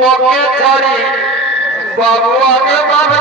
বকে ছাড়ি বাবু আগে বাবা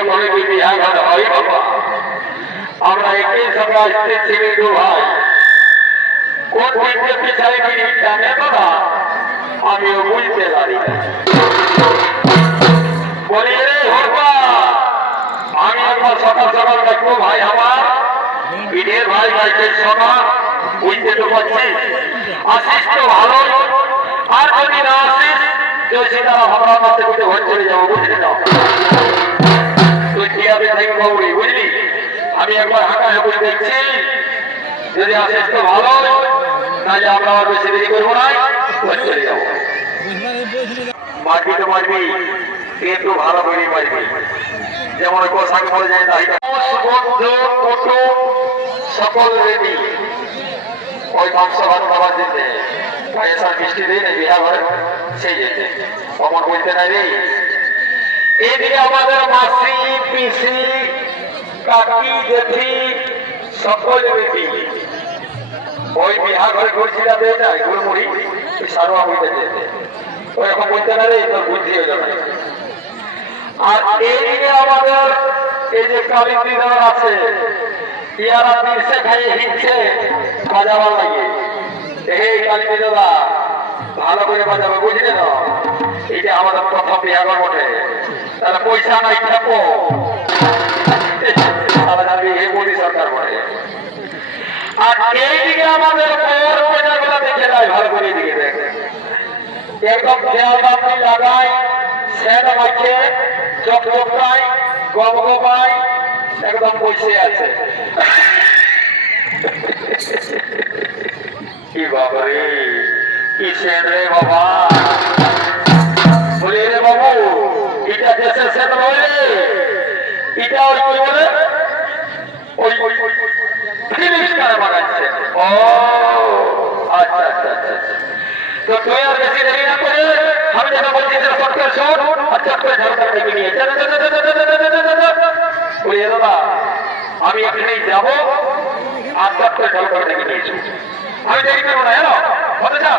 যখন বিহাঘাত হয় বাবা, আমরা একই সঙ্গে আসতেছি দু ভাই, কোন দিকে পিছাই গিয়ে টানে বাবা আমিও বুঝতে পারি না। বলি রে হরবা, আমি একবার সকাল সকাল দেখবো ভাই আমার পিঠের ভাই ভাইকে শোনা, বুঝতে তো পারছি, আসিস তো ভালো, আর যদি না আসিস সেটা আমরা মাঝে মধ্যে ঘর চলে যাবো, বুঝলি না? তুই টিয়াবে থেকে বাবুরি বুঝলি, আমি একবার হাঁটা হাঁটুই দেখছি, যদি আসিস তো ভালো, তাহলে আমরা আর বেশি দেরি করবো না, ঘর চলে যাবো। মারবি তো মারবি, কিন্তু ভালো করে মারবি, যেমন কোথায় বলে যায় তাই সকল রেডি ওই মাংস ভাত খাবার দিতে পয়সা মিষ্টি দিই না বিহা ঘরে সেই যেতে অমন বলতে নাই রে। এদিকে আমাদের মাসি পিসি কাকি জেঠি সকল রেডি ওই বিহা ঘরে করছি যাতে গুড়মুড়ি সারোয়া বইতে যেতে ওই এখন বলতে না রে তোর বুদ্ধি হয়ে যাবে। আর এইদিকে আমাদের এই যে কালিন্দি দেওয়ার আছে ইয়ারা দিনসে খাইয়ে হিচ্ছে বাজাবার লাগে, এই কালিন্দি দাদা ভালো করে বাজাবে বুঝলি না? এই যে আমাদের প্রথম বিহার বটে, তাহলে পয়সা নাই থাকবো মোদী সরকার বটে। আর এইদিকে আমাদের গুলা দেখে যায় ভালো করে দিকে দেখ একদম খেয়াল বাতি লাগায় সেন মাখে চকচকায় গম গমায় একদম বসে আছে। কি বাবারে কি সেন রে বাবা, বলি রে বাবু এটা দেশের সেন বলে এটা ওই কি বলে ওই ফিলিপস কার বানাচ্ছে। ও আচ্ছা আচ্ছা আচ্ছা, তো তুই আর বেশি দেরি না করে আমি যেটা বলছি সেটা সরকার শোন আর চট করে ঝাড়খণ্ড থেকে নিয়ে বলি দাদা আমি এখানেই যাবো আর চট করে ঝাড়খণ্ড থেকে নিয়েছি, আমি দেরি করবো না এলো হতে যা।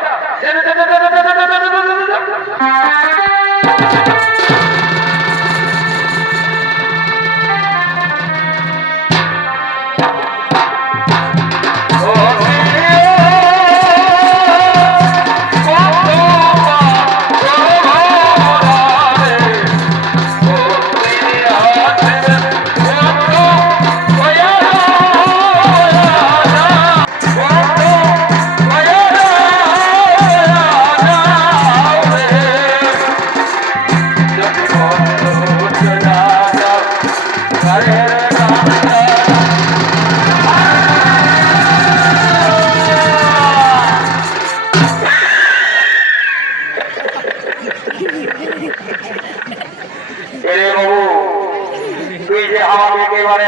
তুই যে আমাকে একেবারে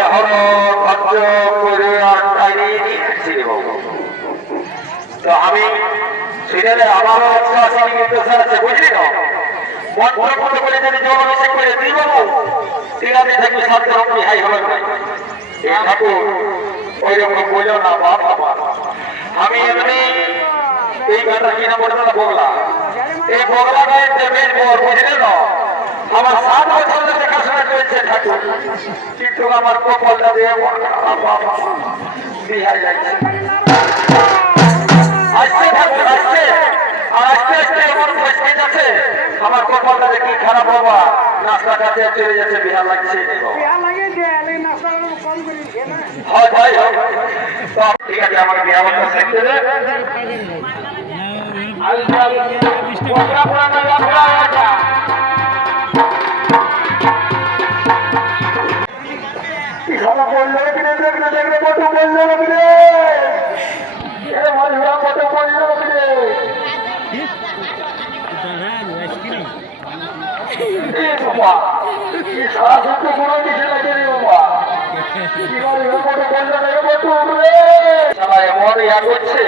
তো আমি সিরিয়ালে আমারও আছে বুঝলি না? করে যদি জনবেশে করে তুই বাবু সিরাতে থাকবি সাথে রকম হাই হবে না এই ঠাকুর ওই রকম বললো না বাপ আমার। আমি এমনি এই গানটা কিনা বলতে না বগলা, এই বগলা গায়ে দেবেন বর বুঝলি না? আমার 7 বছর দেখাশোনা করেছে ঠাকুর, কিন্তু আমার কপালটা দিয়ে বিহার যাচ্ছে আসছে ঠাকুর আসছে আর আস্তে আস্তে আমার বসে যাচ্ছে, আমার কপালটা কি খারাপ বাবা, নাস্তা কাছে চলে যাচ্ছে বিহার লাগছে। ঠিক আছে আমার বিহার শিখতে দে। করছে